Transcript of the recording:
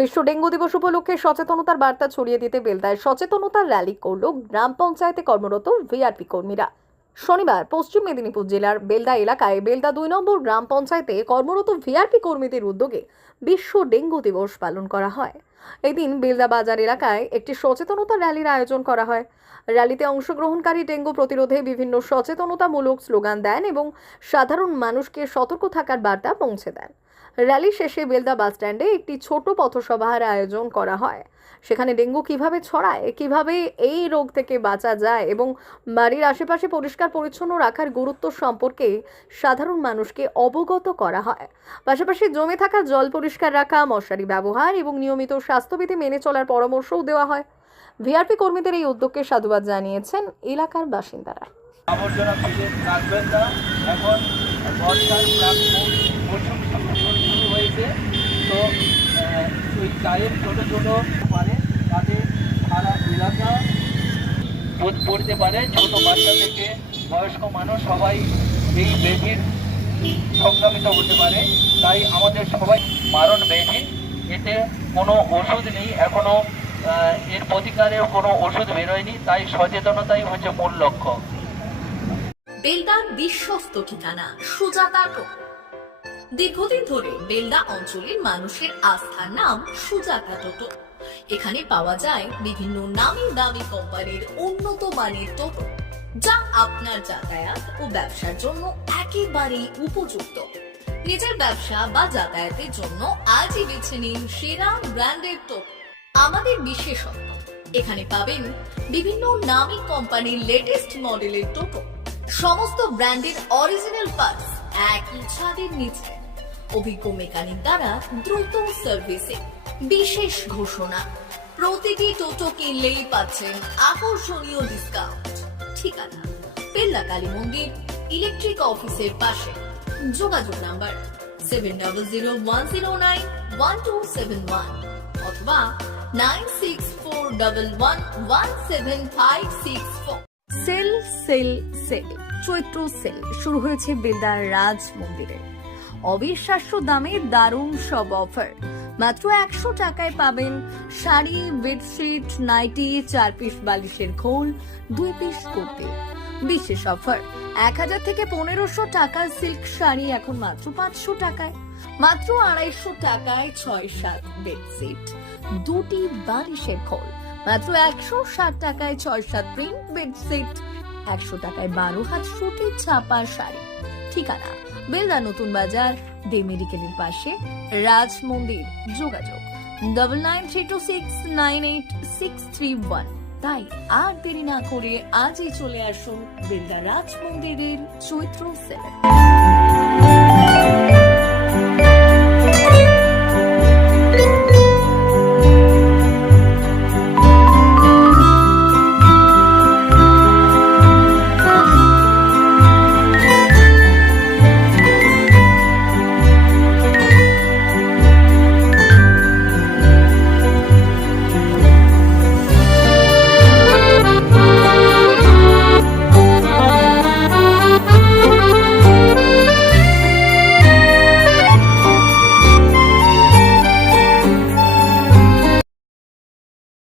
বিশ্ব ডেঙ্গু দিবস উপলক্ষে সচেতনতার বার্তা ছড়িয়ে দিতে বেলদায় সচেতনতার র্যালি করল গ্রাম পঞ্চায়েতে কর্মরত ভিআরপি কর্মীরা। শনিবার পশ্চিম মেদিনীপুর জেলার বেলদা এলাকায় বেলদা 2 নম্বর গ্রাম পঞ্চায়েতে কর্মরত ভিআরপি কর্মীদের উদ্যোগে বিশ্ব ডেঙ্গু দিবস পালন করা হয়। এদিন বেলদা বাজার এলাকায় একটি সচেতনতা র্যালির আয়োজন করা হয়। র্যালিতে অংশগ্রহণকারী ডেঙ্গু প্রতিরোধে বিভিন্ন সচেতনতামূলক স্লোগান দেন এবং সাধারণ মানুষকে সতর্ক থাকার বার্তা পৌঁছে দেন। র্যালি শেষে বেলদা বাস স্ট্যান্ডে একটি ছোট পথসভার আয়োজন করা হয়। সেখানে ডেঙ্গু কিভাবে ছড়ায়, কিভাবে এই রোগ থেকে বাঁচা যায় এবং বাড়ির আশেপাশে পরিষ্কার পরিচ্ছন্ন রাখার গুরুত্ব সম্পর্কে সাধারণ মানুষকে অবগত করা হয়। পাশাপাশি জমে থাকা জল পরিষ্কার রাখা, মশারি ব্যবহার এবং নিয়মিত স্বাস্থ্যবিধি মেনে চলার পরামর্শও দেওয়া হয়। ভিআরপি কর্মীদের এই উদ্যোগকে সাধুবাদ জানিয়েছেন এলাকার বাসিন্দারা। আবর্জনা ফেলে রাখবেন না। এখন বর্ষার মৌসুম শুরু হয়েছে, তো ওই গায়ের ছোটো ছোটো পারে তাদের সারা এলাকা পড়তে পারে। ছোট বাচ্চা থেকে বয়স্ক মানুষ সবাই এই ব্যাধির সংক্রামিত হতে পারে। তাই আমাদের সবাই মারণ ব্যাধি, এতে কোনো ওষুধ নেই, এখনো এর প্রতিকারের কোনো ওষুধ বেরোয়নি। তাই সচেতনতাই হচ্ছে মূল লক্ষ্য। বেলদার বিশ্বস্ত ঠিকানা সুজাতা টোটো। দীর্ঘদিন ধরে বেলদা অঞ্চলের মানুষের আস্থার নাম সুজাতা টোটো। এখানে পাওয়া যায় বিভিন্ন নামি দামি কোম্পানির উন্নত মানের টোটো, যা আপনার যাতায়াত ও ব্যবসার জন্য একেবারেই উপযুক্ত। নিজের ব্যবসা বা যাতায়াতের জন্য আজই বেছে নিন সেরা ব্র্যান্ডের টোটো। আমাদের বিশেষত্ব, এখানে পাবেন বিভিন্ন নামি কোম্পানির লেটেস্ট মডেলের টোটো, সমস্ত ব্র্যান্ডের অরিজিনাল পার্টস একই ছাদের নিচে, অভিজ্ঞ মেকানিক দ্বারা দ্রুত সার্ভিসিং। বিশেষ ঘোষণা, প্রতিটি টোটো কিনলেই পাচ্ছেন আকর্ষণীয় ডিসকাউন্ট। ঠিকানা বেলদা কালী মন্দির ইলেকট্রিক অফিসের পাশে। যোগাযোগ নাম্বার 7001091271 অথবা 9641117564। সেল সেল সেল চৈত্র সেল শুরু হয়েছে বেলদার রাজ মন্দিরে। অবিশ্বাস্য দামে দারুণ সব অফার। মাত্র 100 টাকায় পাবেন শাড়ি, বেডশিট, নাইটি, 4 পিস বালিশের খোল, 2 পিস কুর্তি। বিশেষ অফার, 1000 থেকে 1500 টাকার সিল্ক শাড়ি এখন মাত্র 500 টাকায়। মাত্র 250 টাকায় 6-7 বেডশিট, 2টি বালিশের খোল। মাত্র 160 টাকায় 6-7 প্রিন্ট বেডশিট, 100 টাকায় 12 হাত সুতির ছাপা শাড়ি। ঠিকানা বেলদা নতুন বাজার, দে মেডিকেলের পাশে, রাজ মন্দির। যোগাযোগ 9932698631। তাই আর দেরি না করে আজই চলে আসুন বেলদা রাজ মন্দিরের চৈত্র সেলে।